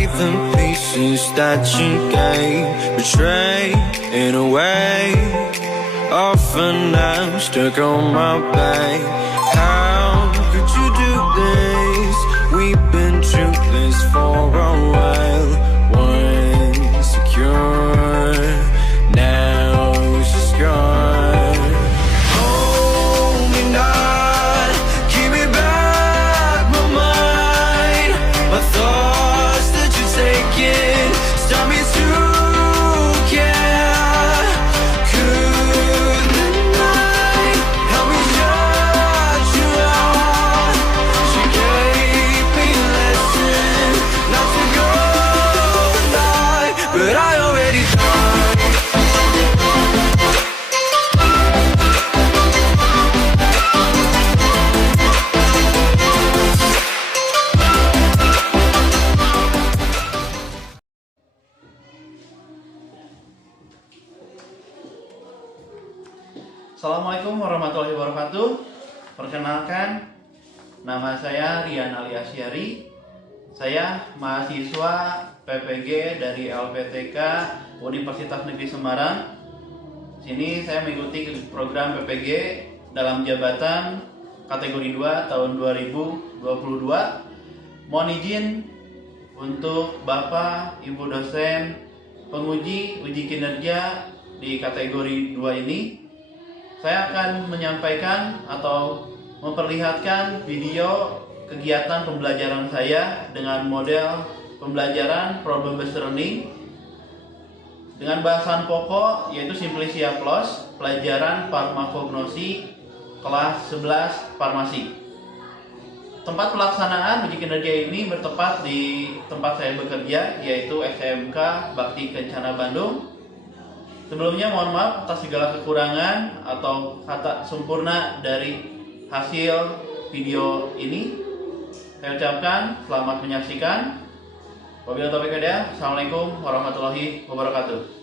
like the pieces that you gave, betray in a way. Often I'm stuck on my back. How could you do this? We've been toothless for a while. Once secure, now it's just gone. Hold me not, keep me back my mind. My thoughts that you're taking stop me to care. Could the night help me shut you out? She gave me a lesson not to go and die, but I already died. Assalamualaikum warahmatullahi wabarakatuh. Perkenalkan, nama saya Rian alias Yari. Saya mahasiswa PPG dari LPTK Universitas Negeri Semarang. Sini saya mengikuti program PPG dalam jabatan kategori 2 tahun 2022. Mohon izin untuk Bapak, Ibu dosen, penguji uji kinerja di kategori 2 ini. Saya akan menyampaikan atau memperlihatkan video kegiatan pembelajaran saya dengan model pembelajaran problem based learning dengan bahasan pokok yaitu Simplicia Plus, pelajaran farmakognosi kelas 11 farmasi. Tempat pelaksanaan uji kinerja ini bertempat di tempat saya bekerja yaitu SMK Bakti Kencana Bandung. Sebelumnya mohon maaf atas segala kekurangan atau kata sempurna dari hasil video ini. Saya ucapkan selamat menyaksikan. Wabillahi taufiq wal hidayah. Assalamualaikum warahmatullahi wabarakatuh.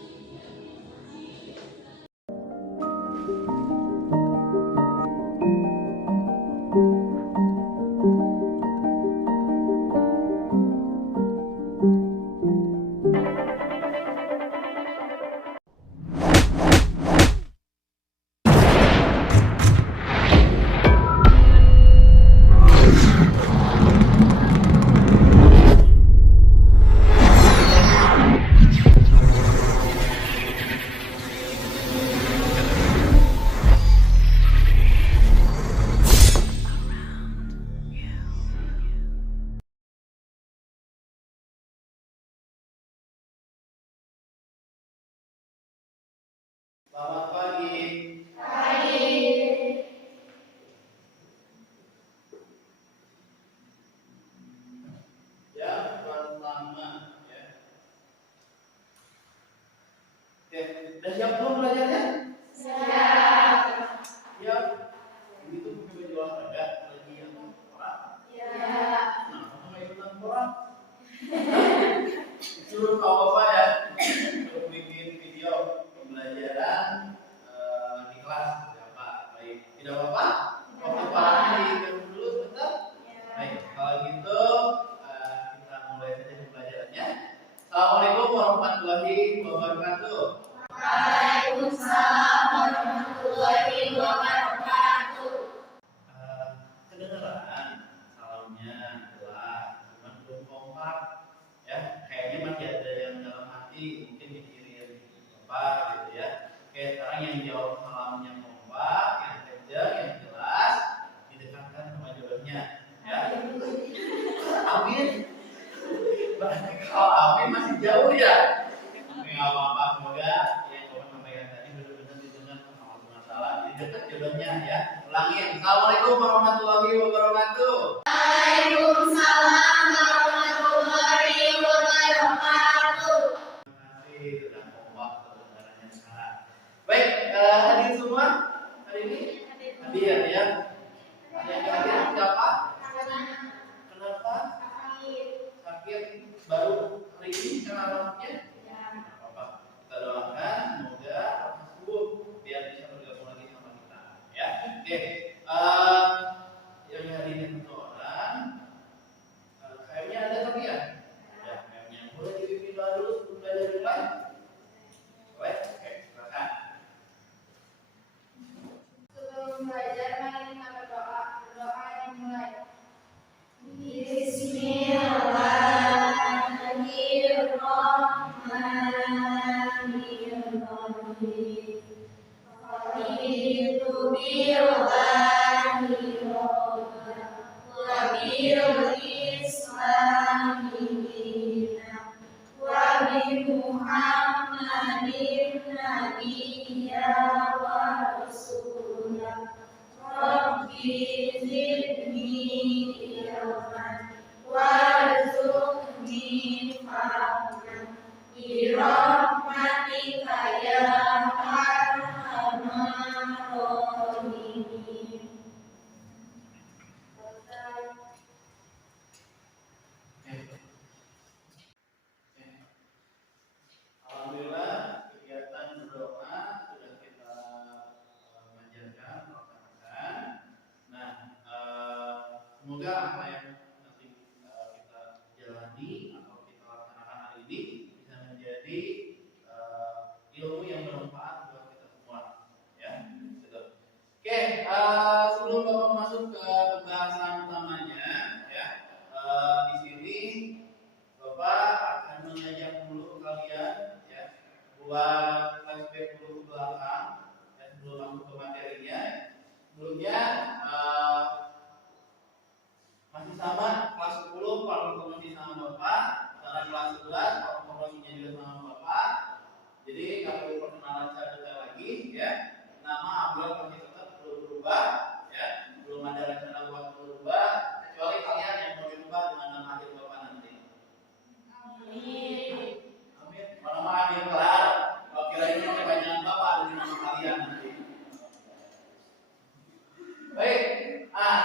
Selamat pagi. Pagi. Yang pertama ya. Oke, udah siap belum belajarnya? Siap. Siap. Ini tuh pakai baju olahraga lagi yang orang. Iya. Nah, kamu nggak ikutan orang? Suruh kau apa ya? Untuk bikin video pembelajaran di kelas apa? Baik, tidak apa-apa. Waktu parahnya diganggu dulu sebentar. Baik, kalau gitu kita mulai saja pembelajarannya. Assalamualaikum warahmatullahi wabarakatuh. Waalaikumsalam warahmatullahi wabarakatuh. Kedengeran salamnya jelas, cuman belum kompak. Ya, kayaknya masih ada yang dalam hati mungkin mikirin apa gitu ya. Oke, sekarang yang jawab salamnya kompak, yang kejar, yang jelas, didekatkan sama jodohnya. Ya. Amin. Berarti kalau amin masih jauh ya. Oke, nggak apa-apa, semoga yang kamu sampaikan tadi benar-benar didengar sama Allah Taala. Didekat jodohnya ya. Ulangin. Assalamualaikum warahmatullahi wabarakatuh. Waalaikumsalam warahmatullahi wabarakatuh. Terima kasih sudah kompak kedengarannya sekarang. Baik, hadir semua hari ini? Hadir ya. Yang hadir siapa? Kenapa? Sakit baru hari ini kenapa? Apa? Kita doakan semoga sembuh biar bisa bergabung lagi sama kita. Ya, oke. Yang hadirnya satu orang, kayaknya birahmatika ya arhamar rahimin. Alhamdulillah kegiatan berdoa sudah kita manjakan, laksanakan. Nah, semoga apa yang nanti kita jalani atau kita laksanakan hari ini bisa menjadi ilmu yang bermanfaat buat kita semua, ya. Gitu. Oke, sebelum Bapak masuk ke pembahasan utamanya, ya, di sini Bapak akan mengajak dulu kalian, ya, buat flashback dulu ke belakang, ya, sebelum masuk ke materinya. Sebelumnya masih sama kelas 10, kalau masih sama Bapak, sekarang kelas 11, kalau informasinya juga sama Bapak. Jadi kalau perkenalan saya detail lagi, ya, nama Abdul masih tetap belum berubah, ya, belum ada rencana buat berubah, kecuali kalian yang mau dirubah dengan nama akhir Bapak nanti. Amin. Amin. Nama akhir kelar, kalau kira-kira kebanyakan Bapak ada di nama kalian nanti. Baik,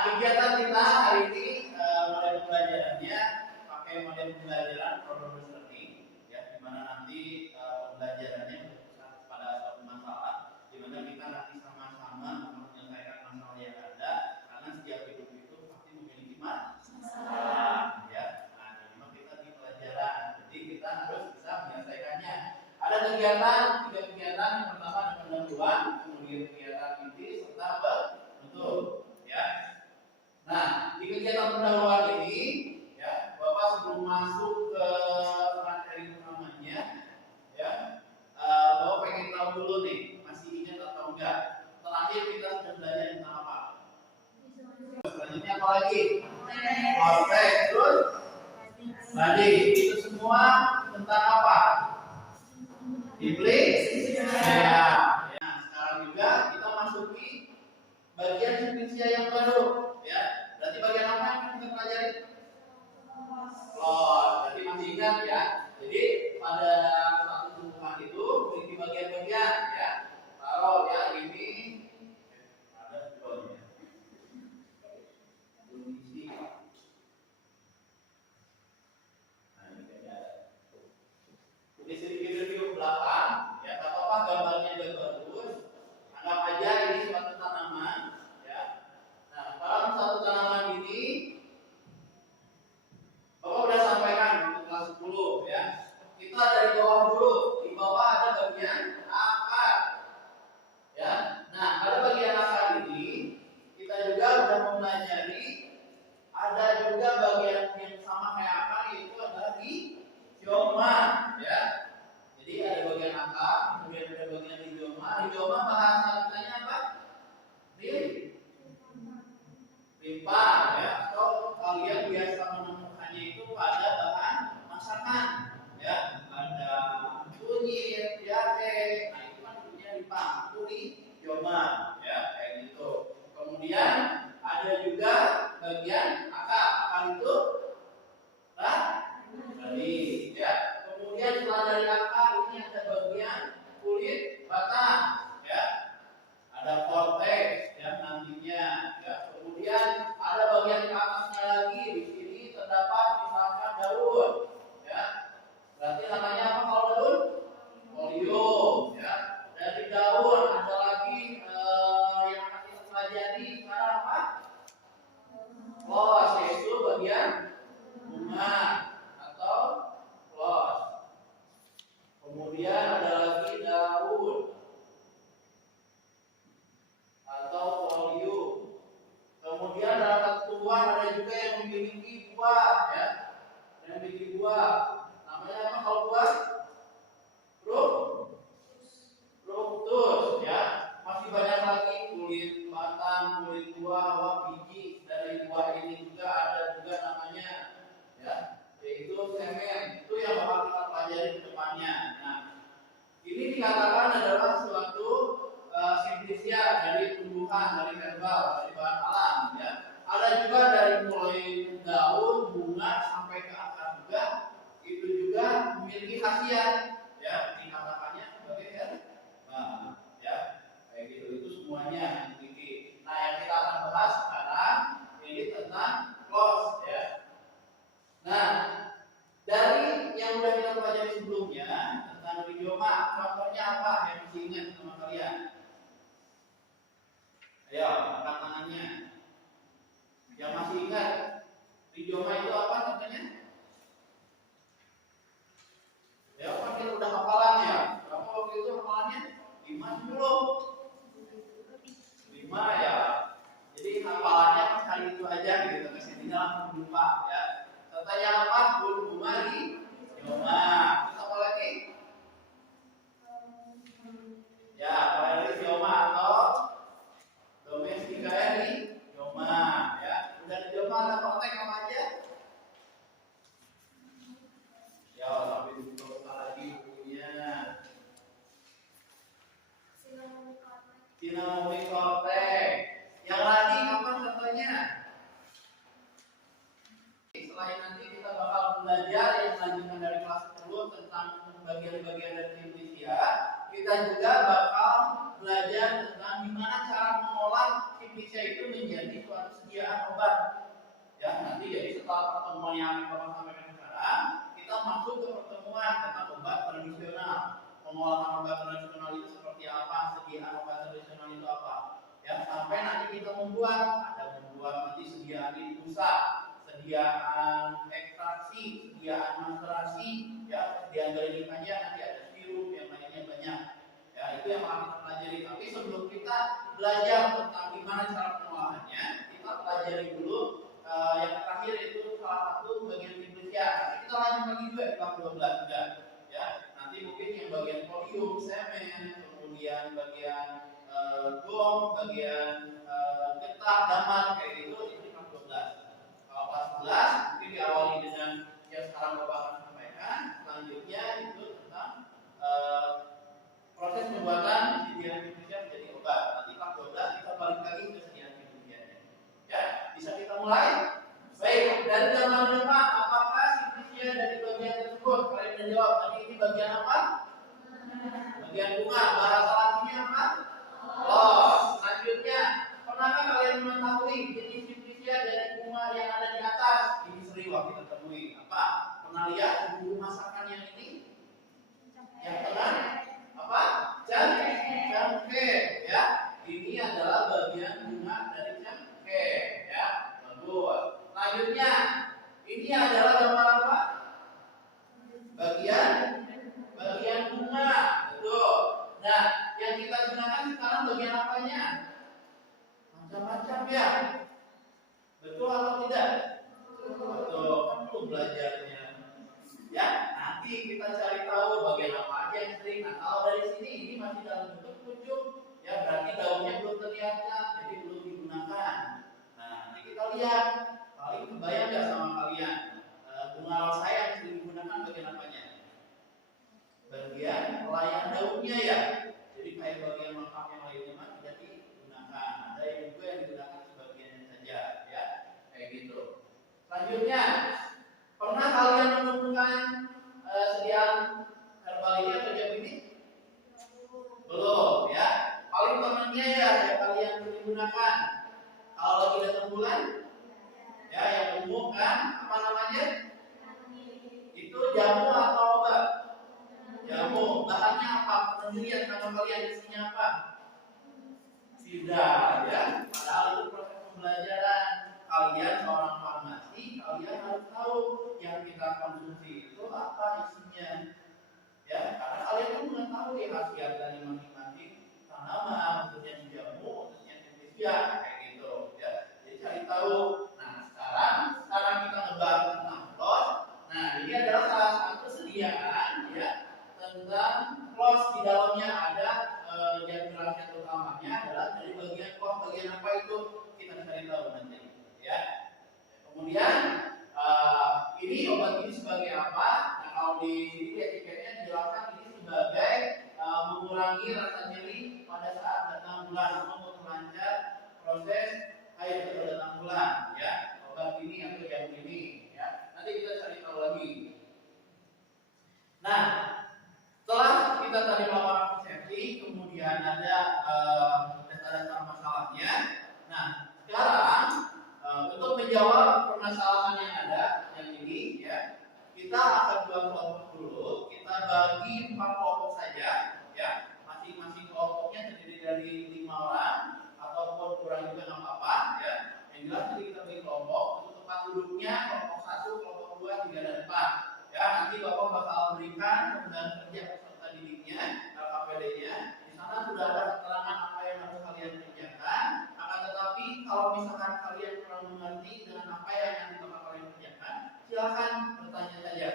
kegiatan kita hari ini model pembelajarannya pakai model pembelajaran problem learning, ya, di mana nanti pembelajarannya berpusat pada suatu masalah, di mana kita nanti sama-sama menyelesaikan masalah yang ada, karena setiap hidup itu pasti memiliki masalah, ya. Nah, memang kita di pelajaran, jadi kita harus bisa menyelesaikannya. Ada kegiatan, 3 kegiatan. Yang pertama ada pendahuluan, kemudian kegiatan inti serta betul, ya. Nah, di kegiatan pendahuluan ini, ya, Bapak sebelum masuk ke materi utamanya, ya, Bapak pengen tahu dulu nih, masih ingat atau enggak? Terakhir kita sudah belajar tentang apa? Selanjutnya apa lagi? Konteks, terus tadi itu semua tentang apa? Iblis. Ya. Nah, sekarang juga kita masuki bagian Indonesia yang baru, ya. Berarti bagian apa yang kita pelajari? Berarti masih ingat, ya. Jadi pada satu tumbuhan itu memiliki bagian-bagian, ya. Taruh, ya, ini ada contohnya. Kondisi. Nah, ini kayaknya ada. Jadi sedikit review ke belakang, ya. Tak apa-apa gambarnya udah bagus. Anggap aja ini suatu tanaman, ya. Nah, dalam satu tanaman ini Bapak udah sampaikan untuk kelas 10, ya. Kita dari bawah dulu. Di bawah ada bagian akar, ya. Nah, pada bagian akar ini kita juga sudah mempelajari ada juga bagian yang sama kayak akar, yaitu adalah di rizoma, ya. Jadi ada bagian akar, kemudian ada bagian rizoma. Rizoma bahasa kitanya apa? Limpa, ya. Atau kalian biasa menemukannya itu pada bahan masakan, ya. Ada kunyit, jahe. Nah, itu kan punya limpa, itu rizoma, ya, kayak gitu. Kemudian ada juga bagian akar. Akar itu tadi, ya. Kemudian setelah dari akar ini ada bagian kulit batang, ya. Ada korteks, ya, nantinya, ya. Kemudian ada bagian ke atasnya lagi. Di sini terdapat misalkan daun, ya. Berarti namanya apa kalau daun? Folium, ya. Dari daun ada lagi yang akan kita pelajari sekarang apa? Flos, yaitu bagian bunga atau flos. Kemudian ada lagi daun atau folium. Kemudian dalam satu tumbuhan ada juga yang memiliki buah, ya. Yang memiliki buah. Namanya apa kalau buah? Fruktus, ya. Masih banyak lagi kulit batang, kulit buah, biji dari buah ini juga ada juga namanya, ya. Yaitu semen. Itu yang bakal kita pelajari ke depannya. Nah, ini dikatakan adalah suatu simplisia dari tumbuhan, dari herbal, dari bahan alam, ya. Ada juga dari mulai daun, bunga sampai ke akar juga, itu juga memiliki khasiat, ya, dikatakannya sebagai herba, ya, kayak gitu. Itu semuanya memiliki. Nah, yang kita akan bahas sekarang ini tentang close, ya. Nah, dari yang sudah kita pelajari sebelumnya tentang idioma, contohnya apa yang masih ingat sama kalian? Ayo, angkat tangannya. Yang masih ingat, idioma itu apa contohnya? Ya, kan kita udah hafalan ya. Berapa waktu itu hafalannya? 5, 10? 5 ya. Jadi hafalannya pas hari itu aja gitu. Masih tinggal langsung lupa ya. Contohnya apa? Bulbumari, idioma. Terus apa lagi? Ya, kalau idioma atau domestikasi idioma ya. Udah idioma ada praktek apa aja? Ya, sampai dibuka lagi bukunya. Sinamoni kortek. Yang lagi apa contohnya? Selain nanti kita bakal belajar yang lanjutan dari kelas 10 tentang bagian-bagian dari simplisia, kita juga bakal belajar tentang gimana cara mengolah simplisia itu menjadi suatu sediaan obat. Ya, nanti jadi setelah pertemuan yang akan Bapak sampaikan sekarang, kita masuk ke pertemuan tentang obat tradisional. Pengolahan obat tradisional itu seperti apa? Sediaan obat tradisional itu apa? Ya, sampai nanti kita membuat nanti sediaan infusa, sediaan ekstraksi, sediaan masterasi, ya, sediaan galikannya nanti ada sirup yang lainnya banyak. Ya, itu yang akan kita pelajari. Tapi sebelum kita belajar tentang gimana cara pengolahannya, kita pelajari dulu yang terakhir itu salah satu bagian simplisia. Nanti kita lanjut lagi juga di bab 12 juga. Ya, nanti mungkin yang bagian podium, semen, kemudian bagian gong, bagian getah, daman kayak gitu itu di bab 12. Kalau kelas 11 mungkin diawali dengan yang sekarang Bapak akan sampaikan. Selanjutnya itu tentang proses pembuatan sediaan simplisia menjadi obat. Nanti kelas 12 kita balik lagi ke sediaan simplisianya. Ya, bisa kita mulai? Baik, dari zaman depan apakah simplisia dari bagian tersebut? Kalian bisa jawab. Tadi ini bagian apa? Bagian bunga. Bahasa latinnya apa? Oh, selanjutnya, pernahkah kalian mengetahui jenis simplisia dari bunga yang ada di atas? Ini sering kita temui. Apa? Pernah lihat bumbu masakan yang ini? Yang tengah? Apa? Cengkeh, ya. Ini adalah bagian bunga dari cengkeh, ya. Bagus. Selanjutnya, ini adalah gambar apa? Bagian bunga, betul. Nah, yang kita gunakan sekarang bagian apanya? Macam-macam ya. Betul atau tidak? Betul. Perlu belajarnya. Ya, nanti kita cari tahu bagian apa aja yang sering. Nah, kalau dari sini ini masih dalam bentuk pucuk, ya berarti daunnya belum terlihat, jadi belum digunakan. Nah, nanti kita lihat. Paling kebayang nggak sama kalian bunga rosa yang sering digunakan bagian apanya? Bagian layan daunnya ya. Jadi kayak bagian lengkap yang lainnya mah tidak digunakan. Ada yang juga yang digunakan sebagiannya saja, ya kayak gitu. Selanjutnya, pernah kalian menemukan sediaan herbal ini atau jam ini? Belum, ya. Paling temannya ya yang kalian gunakan. Kalau lagi datang bulan, ya yang umum kan, apa namanya? Itu jamu atau obat? Jamu. Bahannya apa? Penelitian nama kalian isinya apa? Tidak, ya. Padahal itu proses pembelajaran. Kalian seorang farmasi, kalian harus tahu yang kita konsumsi itu apa isinya. Ya, karena kalian pun mengetahui khasiat dari masing-masing tanaman, khususnya di jamu, khususnya di simplisia, kayak gitu. Ya, jadi cari tahu. Sekarang kita ngebahas tentang close. Nah, ini adalah salah satu sediaan ya tentang close. Di dalamnya ada yang jelasnya utamanya adalah dari bagian close. Bagian apa itu kita cari tahu nanti. Ya. Kemudian ini obat ini sebagai apa? Nah, kalau di sini etiketnya dijelaskan ini sebagai mengurangi rasa nyeri pada saat datang bulan atau memperlancar proses haid pada datang bulan. Ya. Obat ini atau yang ini, ya. Nanti kita cari tahu lagi. Nah, dua kelompok dulu. Kita bagi 4 kelompok saja, ya. Masing-masing kelompoknya terdiri dari 5 orang ataupun kurang juga nggak apa-apa, ya. Yang jelas tadi kita bagi kelompok. Untuk tempat duduknya kelompok 1, kelompok 2, 3 dan 4. Ya, nanti Bapak bakal berikan kemudahan kerja peserta didiknya, LKPD-nya. Di sana sudah ada keterangan apa yang harus kalian kerjakan. Akan tetapi kalau misalkan kalian kurang mengerti dengan apa yang nanti bakal kalian kerjakan, silakan bertanya saja.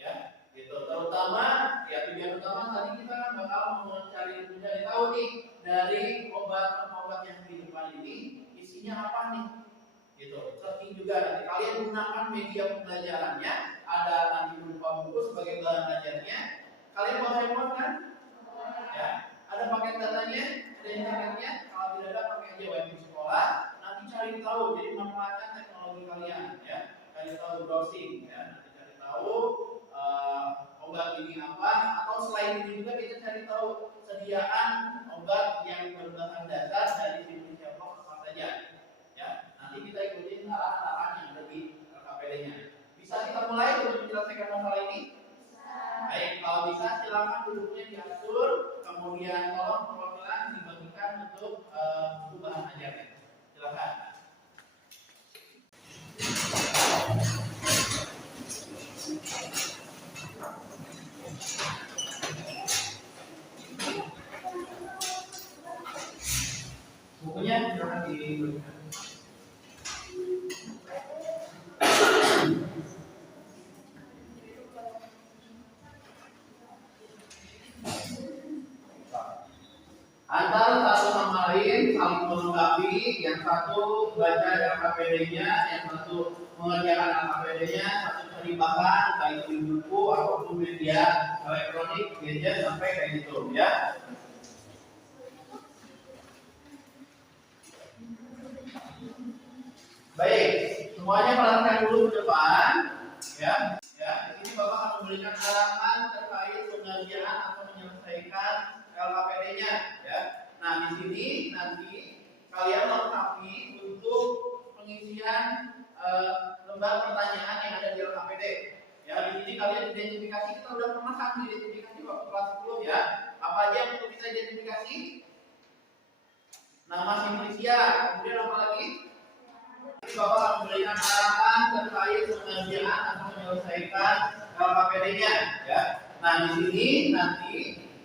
Ya, gitu. Terutama ya tujuan utama tadi kita kan bakal mencari tahu nih dari obat-obat yang di depan ini isinya apa nih. Gitu. Searching juga nanti kalian gunakan media pembelajarannya, ada nanti berupa buku sebagai bahan belajarnya. Kalian bawa handphone kan? Ya. Ada paket datanya, ada internetnya. Kalau tidak ada pakai aja wifi sekolah. Nanti cari tahu, jadi manfaatkan teknologi kalian, ya. Cari tahu browsing, ya. Nanti cari tahu obat ini apa, atau selain ini juga kita cari tahu sediaan obat yang berbahan dasar dari Indonesia Blok apa saja. Ya. Nanti kita ikutin arahan-arahan yang ada di KPD-nya. Bisa kita mulai untuk menyelesaikan masalah ini? Baik, kalau bisa silakan duduknya diatur, kemudian tolong perwakilan dibagikan untuk buku bahan ajarnya. Silakan. Bukunya silakan dibagikan. Antara satu sama lain saling melengkapi, yang satu baca LKPD-nya, yang satu mengerjakan LKPD-nya, satu cari bahan baik di buku ataupun media elektronik, gadget sampai kayak gitu, ya. Baik, semuanya perhatikan dulu ke depan, ya. Ya, di sini Bapak akan memberikan arahan terkait pengerjaan atau menyelesaikan LKPD-nya, ya. Nah, di sini nanti kalian lengkapi untuk pengisian lembar pertanyaan yang ada di LKPD. Ya, di sini kalian identifikasi, kita udah pernah kan identifikasi waktu kelas 10, ya. Apa aja yang perlu kita identifikasi? Nama Simplicia, kemudian apa lagi? Ini Bapak akan memberikan arahan terkait pengerjaan atau menyelesaikan LKPD-nya, ya. Nah, di sini nanti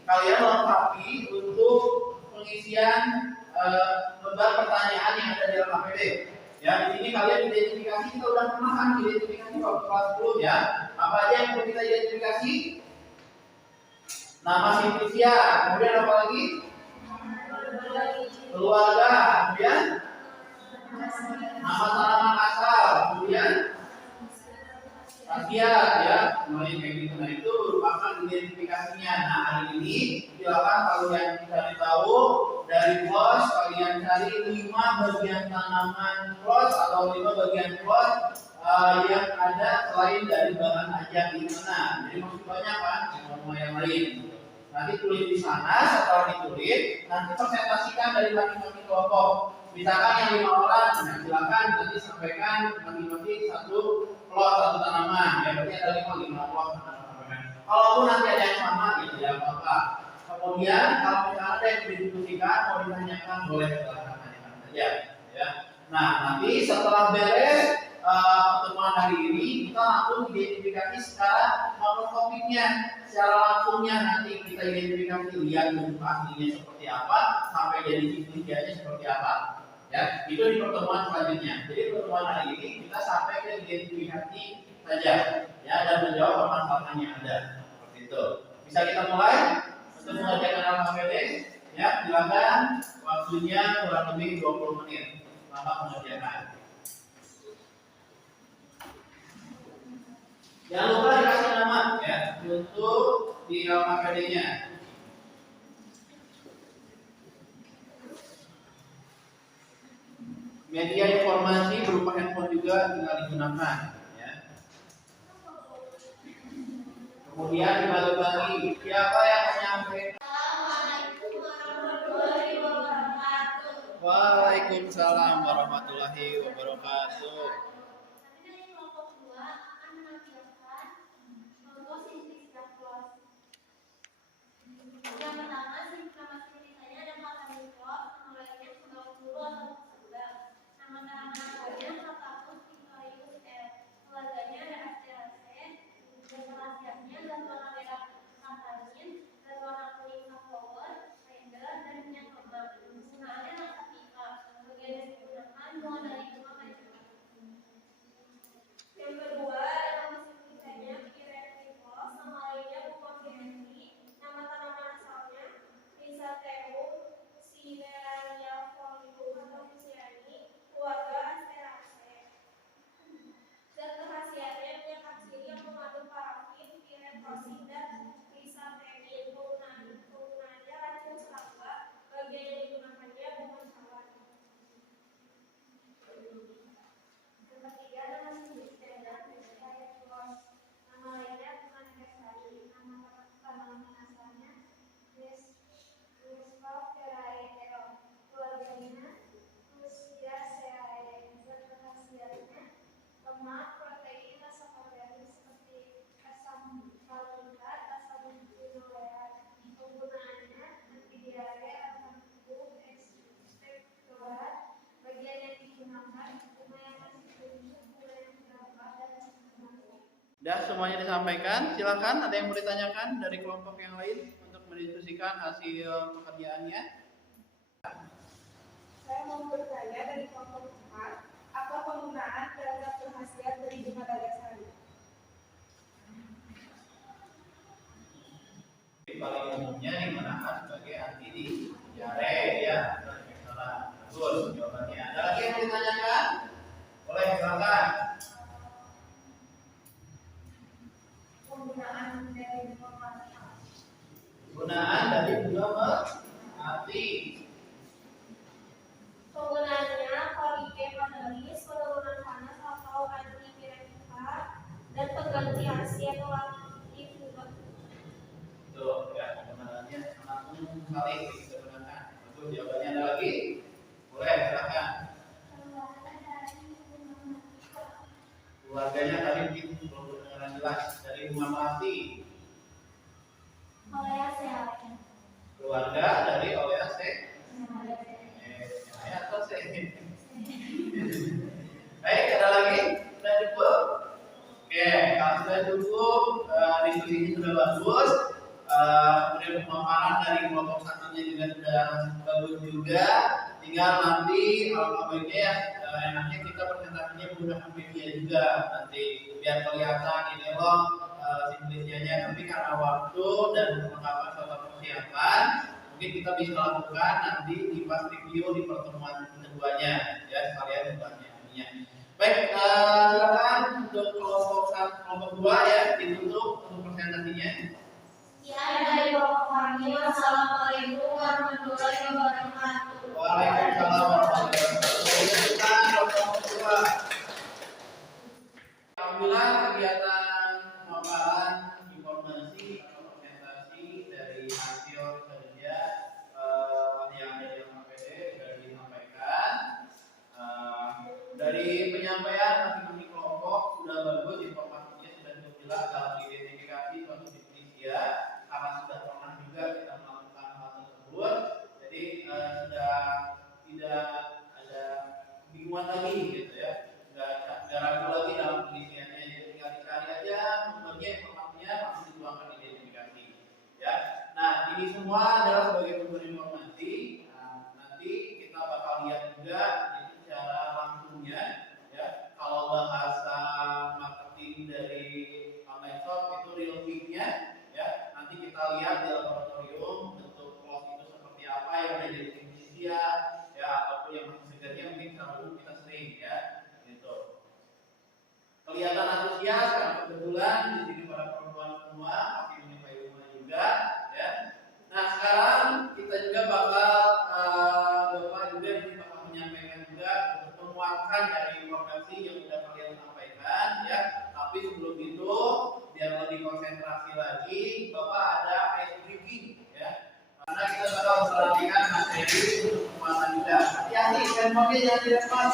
kalian lengkapi untuk pengisian lembar pertanyaan yang ada di LKPD. Ya, di sini kalian identifikasi, kita udah pernah kan identifikasi waktu kelas 10, ya. Apa aja yang perlu kita identifikasi? Nama Simplicia, kemudian apa lagi? Keluarga, kemudian nama tanaman asal, kemudian khasiat, ya, mulai kayak gitu. Nah, itu merupakan identifikasinya. Nah, hari ini silakan kalian cari tahu dari plos, kalian cari 5 bagian tanaman plos atau 5 bagian plos yang ada selain dari bahan ajar di sana. Jadi masih banyak kan yang lain. Nanti tulis di sana, setelah ditulis, nanti presentasikan dari masing-masing kelompok. Misalkan yang 5 orang, nah silakan nanti sampaikan masing-masing satu plot, satu tanaman. Ya, berarti ada 5 plot tanaman. Kalaupun nanti ada yang sama, ya tidak apa-apa. Kemudian kalau misalnya ada yang didiskusikan, mau ditanyakan, boleh silakan tanyakan saja. Ya. Nah, nanti setelah beres pertemuan hari ini, kita langsung identifikasi secara makroskopiknya, secara langsungnya nanti kita identifikasi, lihat bentuk aslinya seperti apa, sampai jadi sisi-sisinya seperti apa. Ya, itu di pertemuan selanjutnya. Jadi pertemuan hari ini kita sampai ke identifikasi saja, ya, dan menjawab permasalahan yang ada. Seperti itu. Bisa kita mulai untuk mengerjakan LKPD? Ya, silakan. Waktunya kurang lebih 20 menit. Selamat mengerjakan. Jangan lupa dikasih nama, ya, untuk di LKPD-nya. Media informasi berupa handphone juga tinggal digunakan, ya. Kemudian dibagi-bagi. Siapa yang menyampaikan? Assalamualaikum warahmatullahi wabarakatuh. Waalaikumsalam warahmatullahi wabarakatuh. Kelompok 2 akan menampilkan Udah semuanya disampaikan. Silakan ada yang mau ditanyakan dari kelompok yang lain untuk mendiskusikan hasil pekerjaannya. Saya mau bertanya dari kelompok 4, apa penggunaan data penghasilan dari bunga Dagasari? Paling umumnya digunakan sebagai anti di diare ya. Bagus jawabannya. Ada lagi yang mau ditanyakan? Boleh silakan. Penggunaan dari bunga melati. Penggunaan dari bunga melati. Penggunaannya polyphenolis, penurunan panas atau antipiretika, dan pengganti ASI atau aktif bunga. Tuh ya, penggunaannya sangat umum sekali digunakan. Bagus jawabannya. Ada lagi? Boleh silakan. Keluarganya tadi mungkin belum kedengaran jelas. Dari bunga melati. Oleaceae. Keluarga dari Oleaceae. Baik, ada lagi? Sudah cukup? Oke, kalau sudah cukup, diskusinya sudah bagus. Kemudian pemaparan dari kelompok satunya juga sudah bagus juga. Tinggal nanti kalau ini ya enaknya kita presentasinya menggunakan media juga nanti biar kelihatan ini loh simulasinya. Tapi karena waktu dan perlengkapan serta persiapan, mungkin kita bisa lakukan nanti di pas review di pertemuan keduanya ya, sekalian keduanya. Baik, silakan untuk kelompok 2 ya, ditutup untuk presentasinya. Ya, dari kelompok kami. Wassalamualaikum warahmatullahi wabarakatuh. Waalaikumsalam warahmatullahi wabarakatuh. Alhamdulillah kegiatan pemaparan informasi atau presentasi dari hasil kerja yang ada di LKPD sudah disampaikan. Dari penyampaian masing-masing kelompok sudah bagus, informasinya sudah cukup jelas dalam identifikasi suatu bisnis ya, karena sudah pernah juga kita melakukan hal tersebut, jadi sudah tidak ada kebingungan lagi gitu ya, nggak ragu lagi dalam pengisiannya, jadi tinggal dicari aja sumbernya, informasinya langsung dituangkan identifikasi ya. Nah ini semua adalah sebagai sumber informasi. Nanti kita bakal lihat juga secara langsungnya ya, kalau bahasa marketing dari online shop itu real fee-nya ya, nanti kita lihat di laboratorium bentuk close itu seperti apa yang ada di Indonesia ya, ataupun yang masih segarnya mungkin selalu kita sering ya gitu. Kelihatan antusias karena kebetulan di sini para perempuan semua masih menyukai rumah juga ya. Nah sekarang kita juga bakal Bapak juga di sini bakal menyampaikan juga untuk menguatkan dari informasi yang sudah kalian sampaikan ya. Tapi sebelum itu biar lebih konsentrasi lagi, Bapak ada ice breaking ya. Karena kita bakal memperhatikan materi untuk penguatan juga. Hati-hati, handphone-nya jangan dilepas.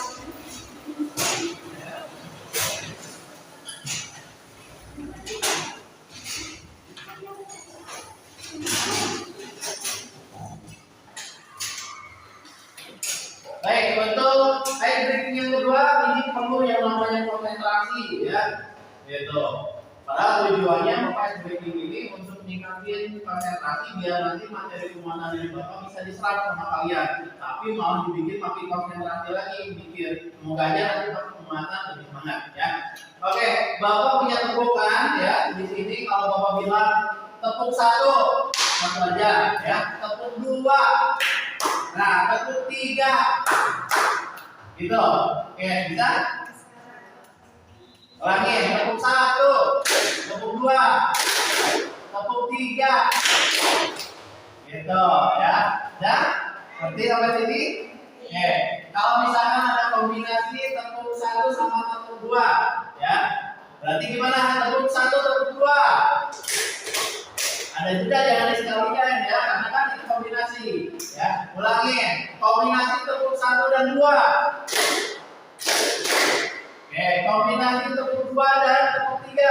Baik, untuk ice breaking yang kedua ini perlu yang namanya konsentrasi ya, gitu. Padahal tujuannya Bapak ice breaking ini untuk meningkatkan konsentrasi biar nanti materi penguatan dari Bapak bisa diserap sama kalian. Tapi malah dibikin makin konsentrasi lagi, bikin semoga aja nanti pas penguatan lebih semangat ya. Oke, Bapak punya tepukan ya di sini. Kalau Bapak bilang tepuk 1, satu aja ya. Tepuk 2. Nah, tepuk 3. Gitu. Oke, bisa? Ulangi, tepuk 1, tepuk 2, tepuk 3. Gitu ya. Dah? Ngerti sampai sini? Oke. Kalau misalkan ada kombinasi tepuk 1 sama tepuk 2, ya. Berarti gimana? Tepuk 1, tepuk 2. Ada juga jangan sekalian ya, karena kan itu kombinasi ya. Ulangi, kombinasi tepuk 1 dan 2. Oke, kombinasi tepuk 2 dan tepuk 3.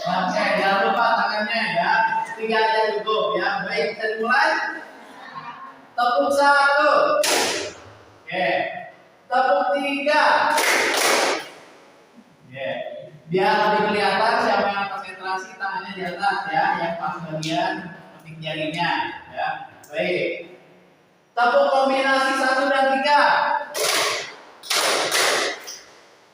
Oke, jangan lupa tangannya ya. 3 aja cukup ya. Baik, kita mulai. Tepuk 1. Oke. Tepuk 3. Yeah. Biar lebih kelihatan siapa yang konsentrasi, tangannya di atas ya, yang pas bagian petik jarinya ya. Baik. Tepuk kombinasi 1 dan 3.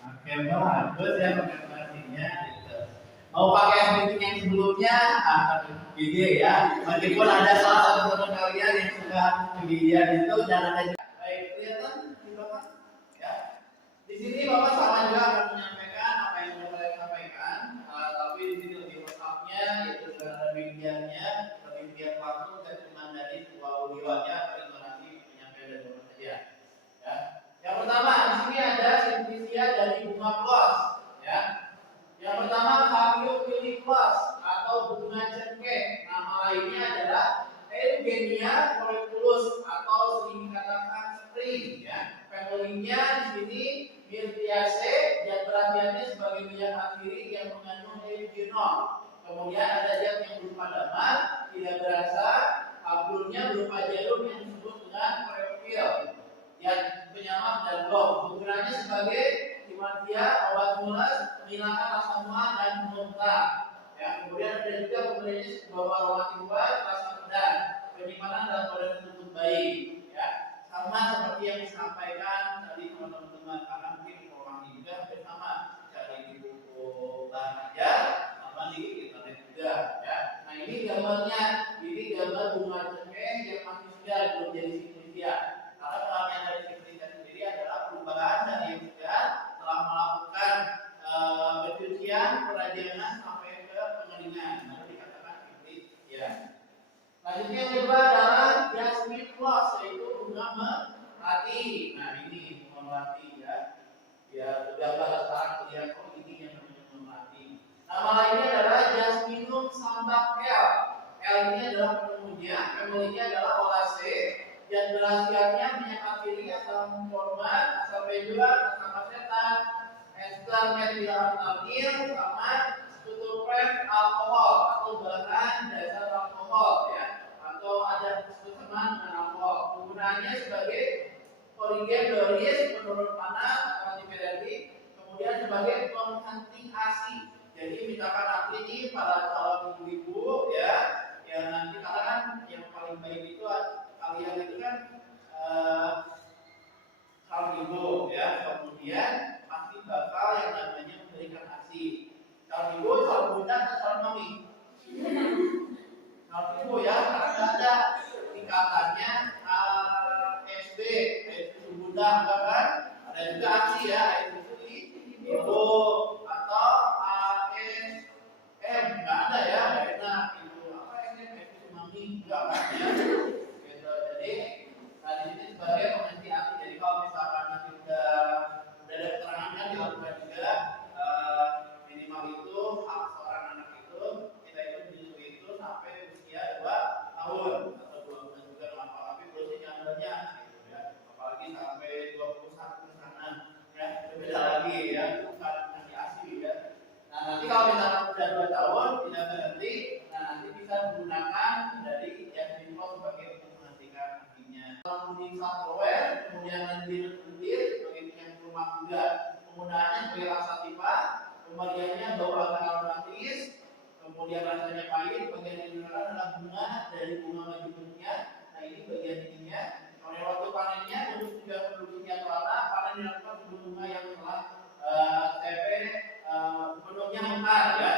Oke, bagus ya kombinasinya gitu. Mau pakai splitting yang sebelumnya, gigi ya. Meskipun ada salah satu teman kalian yang suka kegigihan itu, jangan ada. Baik, kelihatan di belakang ya. Di sini Bapak sama juga akan menyampaikan apa yang sudah saya sampaikan, tapi di sini lebih lengkapnya yaitu dengan ada bimbingannya, lebih biar waktu dan cuma dari sebuah audio aja atau intonasi penyampaian dari Bapak saja. Ya. Yang pertama di sini ada simplisia dari bunga plus, ya. Yang pertama Caryophyllus atau bunga cengkeh. Nama lainnya adalah Eugenia folliculus atau sering dikatakan spring, ya. Family-nya di sini Myrtaceae dan perhatiannya sebagai minyak atsiri yang mengandung eugenol. Kemudian ada zat yang berupa damar, tidak berasa, hablurnya berupa jarum yang disebut dengan chlorophyll, yang penyelamat dan gom. Penggunaannya sebagai Timantia, obat mules, menghilangkan rasa mual dan muntah. Ya, kemudian ada juga pemberiannya beberapa aromatik kuat, rasa pedas, penyimpanan dalam badan tertutup bayi. Ya, sama seperti yang disampaikan tadi teman-teman, karena mungkin informasi juga hampir sama, cari di buku bahan aja, sama di internet juga. Ya, nah ini gambarnya, ini gambar bunga cengkeh yang masih segar belum jadi simplisia. Karena perannya dari simplisia sendiri adalah perubahan dari yang segar telah melakukan pencucian, perajangan sampai ke pengeringan, baru dikatakan simplisia. Selanjutnya yang kedua adalah Jasmine plus, yaitu bunga melati. Nah ini bunga melati ya. Ya gambar sekarang terlihat kok ini yang namanya bunga melati. Nama lainnya adalah Jasminum sambac L. L ini adalah penemunya, family-nya adalah Olaceae, dan berhasiatnya minyak atsiri asam format, asam benjoat, asam asetat, ester metilalanil, sama sekutuprep alkohol atau bahan dasar alkohol ya, atau ada kesamaan dengan alkohol. Penggunaannya sebagai korigen doris, penurun panas atau antipyretik, kemudian sebagai penghenti ASI. Jadi misalkan nanti ini pada calon ibu-ibu ya, yang nanti karena kan yang paling baik itu kalian itu kan calon ibu ya, kemudian pasti bakal yang namanya memberikan ASI. Calon ibu, calon bunda, dan calon mami. Calon ibu ya, karena ada tingkatannya SD, yaitu bunda, enggak kan? Ada juga ASI ya, yaitu ibu atau ASM, enggak ada ya, enak ibu apa SM, yaitu mami, enggak kan ya? Gitu. Jadi tadi ini sebagai penghenti ASI. Jadi kalau misalkan nanti udah ada keterangannya dilakukan juga minimal itu hak seorang anak itu kita itu menyusui itu sampai usia 2 tahun atau 2 bulan juga nggak apa-apa, tapi prosesnya banyak gitu ya, apalagi sampai 21 ke sana ya, berbeda lagi ya, itu bukan nanti asli ya. Nah nanti kalau misalkan sudah 2 tahun tidak berhenti, nah nanti bisa menggunakan dari Jasmine Plus sebagai untuk menghentikan artinya. Kalau kemudian saprower, kemudian lendir sebagai minyak rumah juga, penggunaannya sebagai laksativa, pemberiannya bau agak aromatis, kemudian rasanya pahit. Bagian yang digunakan adalah bunga dari bunga maju bentuknya. Nah ini bagian ininya. Oleh waktu panennya untuk juga produksinya kelana, panen dilakukan sebelum bunga yang telah bentuknya mekar ya.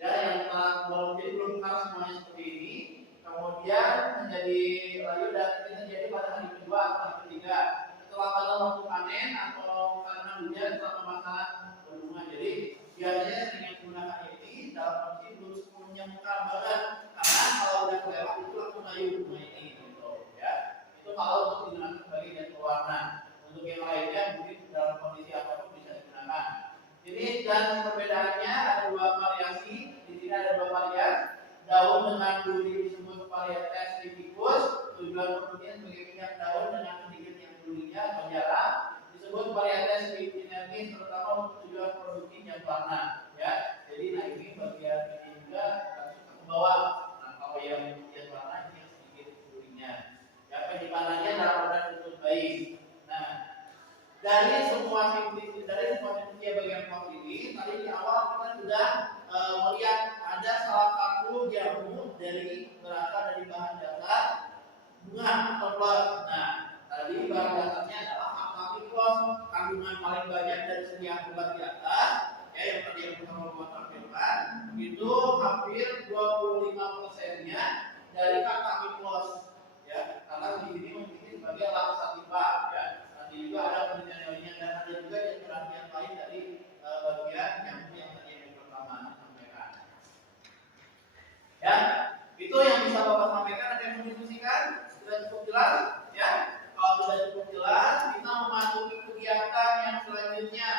Ya yang telah jadi belum mekar semuanya seperti ini. Kemudian menjadi layu dan ini terjadi pada hari kedua atau hari ketiga setelah pada waktu panen atau karena hujan selama masa berbunga. Jadi biasanya sering yang menggunakan ini dalam kondisi belum sepenuhnya mekar banget, karena kalau udah kelewat itu langsung layu bunga ini gitu ya. Itu kalau untuk digunakan sebagai jas pewarna. Untuk yang lainnya mungkin dalam kondisi apapun bisa digunakan. Jadi dan perbedaannya ada 2 variasi. Di sini ada 2 varian. Daun dengan duri disebut varietas typicus, tujuan produksinya sebagai minyak daun dengan sedikit yang durinya atau jarang disebut varietas bikinermis, terutama untuk tujuan produksi minyak warna ya. Jadi nah ini bagian ini juga langsung ke bawah. Nah kalau yang minyak warna ini yang sedikit durinya ya, penyimpanannya dalam badan tutup bayi. pemberhentian bagian pos ini, tadi di awal kita sudah melihat ada salah satu jamu berasal dari bahan dasar bunga atau plus. Nah, tadi bahan dasarnya adalah ampakiklos, kandungan paling banyak dari segi akurat di atas, ya yang tadi yang kita mau tampilkan, itu hampir 25%-nya dari ampakiklos, ya, karena di sini memiliki sebagai laksativa, ya. Nanti juga ada penelitian lainnya dan ada juga penelitian lain dari bagian yang tadi yang pertama disampaikan. Ya, itu yang bisa Bapak sampaikan. Ada yang mendiskusikan? Sudah cukup jelas? Ya, kalau sudah cukup jelas, kita memasuki kegiatan yang selanjutnya.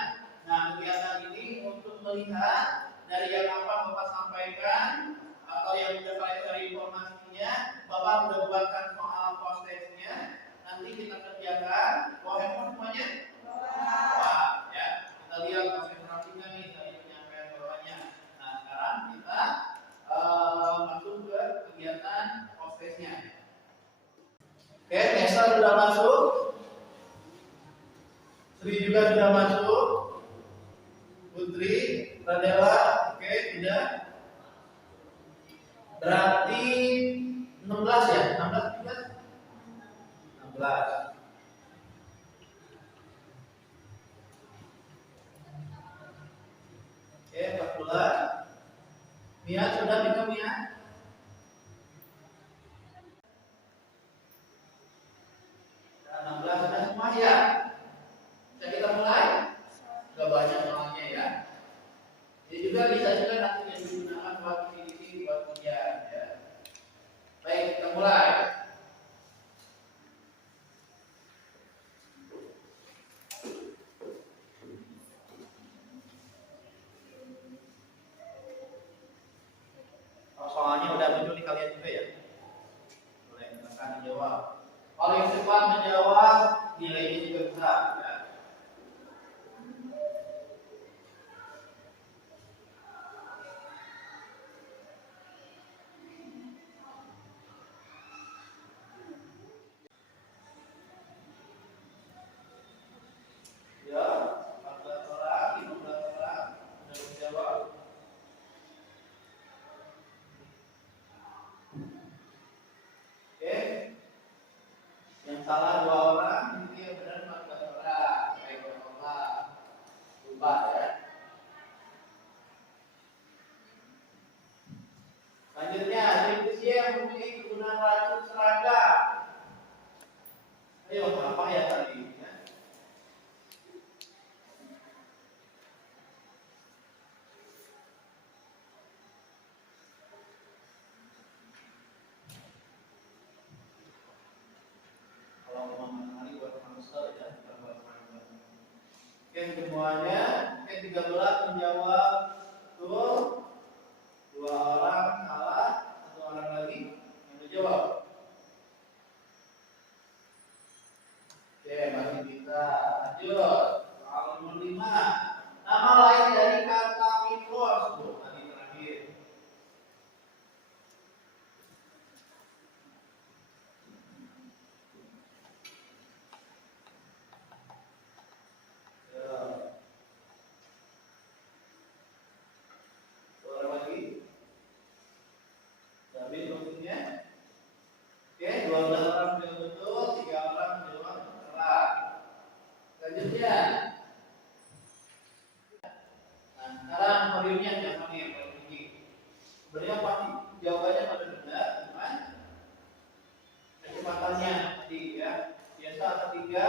Nah, kegiatan ini untuk melihat dari yang apa Bapak sampaikan atau yang sudah kalian cari informasinya, Bapak sudah buatkan soal prosesnya. Nanti kita kerjakan. Bawa handphone semuanya? Wah, ya. Kita lihat konsentrasinya nih dari penyampaian Bapaknya. Nah, sekarang kita masuk ke kegiatan prosesnya. Oke, Nesa sudah masuk. Sri juga sudah masuk. Putri, Radela, oke, sudah. Berarti 16 ya? 16 juga? 16. Oke, 14. Mia sudah minum ya? Dan 16 sudah semua ya? Bisa kita mulai? Sudah banyak soalnya ya. Ini juga bisa juga nanti yang digunakan buat ini buat ujian ya. Baik, kita mulai. Soalnya udah muncul di kalian juga ya. Boleh silakan dijawab. Kalau yang cepat menjawab nilainya juga besar ya. Ya, 14 orang, 15 orang sudah menjawab. Oke, yang salah 2 orang, itu yang benar 14 orang. Baik, Bapak lupa ya. Selanjutnya, diskusi yang memiliki kegunaan racun serangga. Ayo, apa ya tadi? Ya. Kalau mau mengenali buat manusia ya, bukan buat manusia. Oke, semuanya, 13 menjawab betul, 2 orang salah, 1 orang lagi yang menjawab. Oke, masih bisa. Lanjut. Soal nomor 5. Nama lain dari kata mikros, tuh tadi terakhir. Orang lagi. David maksudnya. Oke, 12 orang menjawab betul, 3 orang menjawab salah. Selanjutnya. Nah, sekarang podiumnya siapa nih yang paling tinggi? Sebenarnya pasti jawabannya pada benar, cuman kecepatannya tadi ya. Biasa ketiga,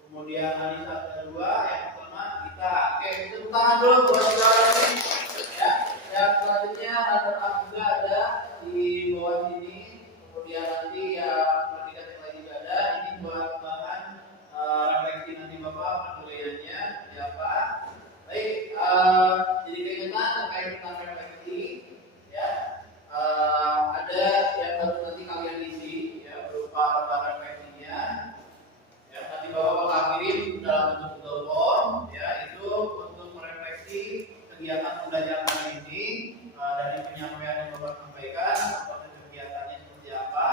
kemudian Anissa kedua, yang pertama kita. Oke, tepuk tangan dulu buat saudara ini. Ya, dan selanjutnya ada juga ada di bawah sini. Kemudian nanti ya perhatikan yang lain juga ada. Ini buat bahan refleksi nanti Bapak penilaiannya siapa. Baik, jadi keinginan terkait tentang refleksi ya. Ada yang harus nanti kalian isi ya berupa bahan refleksinya. Ya, nanti Bapak bakal kirim dalam bentuk Google Form ya, itu untuk merefleksi kegiatan pembelajaran ini dari penyampaian yang Bapak sampaikan, proses kegiatannya seperti apa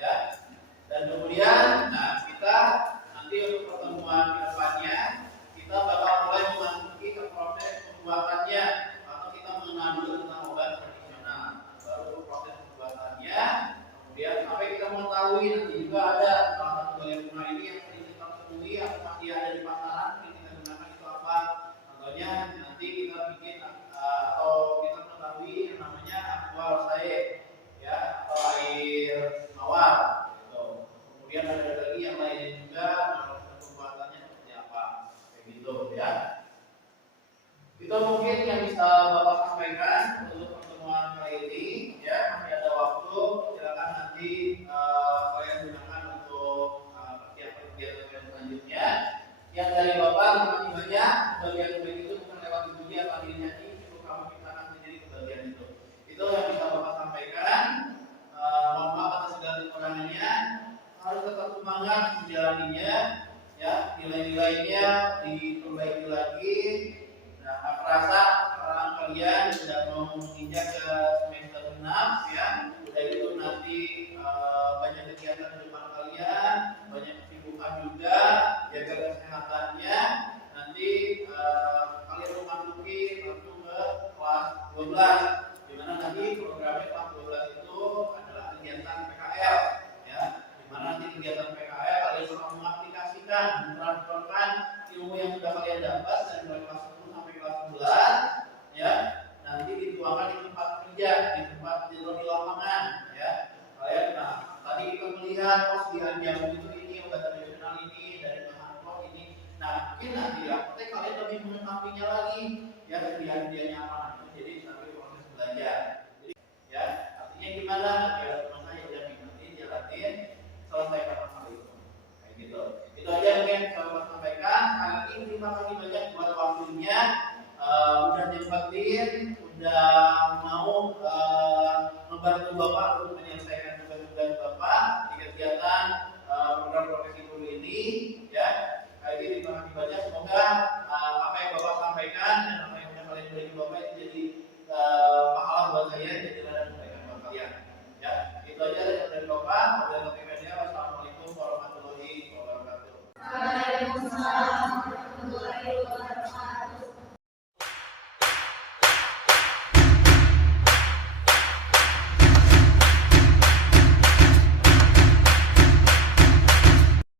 ya. Dan kemudian nah kita nanti untuk pertemuan ke depannya kita bakal mulai mungkin yang bisa Bapak sampaikan untuk pertemuan kali ini. Ya, masih ada waktu. Silakan nanti kalian gunakan untuk kegiatan selanjutnya. Yang dari Bapak terima banyak. Bagian itu bukan lewat dipuji atau dinyanyi, cukup kamu ciptakan sendiri kebahagiaan itu. Itu yang bisa Bapak sampaikan. Mohon maaf atas segala kekurangannya. Harus tetap semangat menjalaninya. Ya, nilai-nilainya diperbaiki lagi. Nah, aku rasa sekarang kalian sudah mau menginjak ke semester 6 ya. Udah itu nanti banyak kegiatan di depan kalian, banyak kesibukan juga, jaga kesehatannya. Nanti kalian memasuki langsung ke kelas 12. Di mana nanti programnya kelas 12 itu adalah kegiatan PKL ya. Di mana nanti kegiatan PKL kalian harus mengaplikasikan, menerapkan ilmu yang sudah kalian dapat dari kelas 10 sampai kelas 11 ya. Nanti dituangkan di tempat kerja, di tempat di lapangan ya. Kalian tadi kita melihat sediaan jamu itu ini, obat tradisional ini dari bahan pokok ini. Nah, mungkin nanti ya, kalian lebih mengetahuinya lagi ya, sediaan-sediaannya apa. Jadi sampai proses belajar. Jadi ya, artinya gimana? Ya, masa ya udah nanti jalanin selesaikan masalah itu. Kayak gitu. Itu aja mungkin yang saya mau sampaikan. Sekali lagi terima kasih banyak buat waktunya. Udah nyempetin, udah mau membantu Bapak untuk menyelesaikan tugas-tugas Bapak di kegiatan program profesi guru ini ya. Terima kasih banyak. Semoga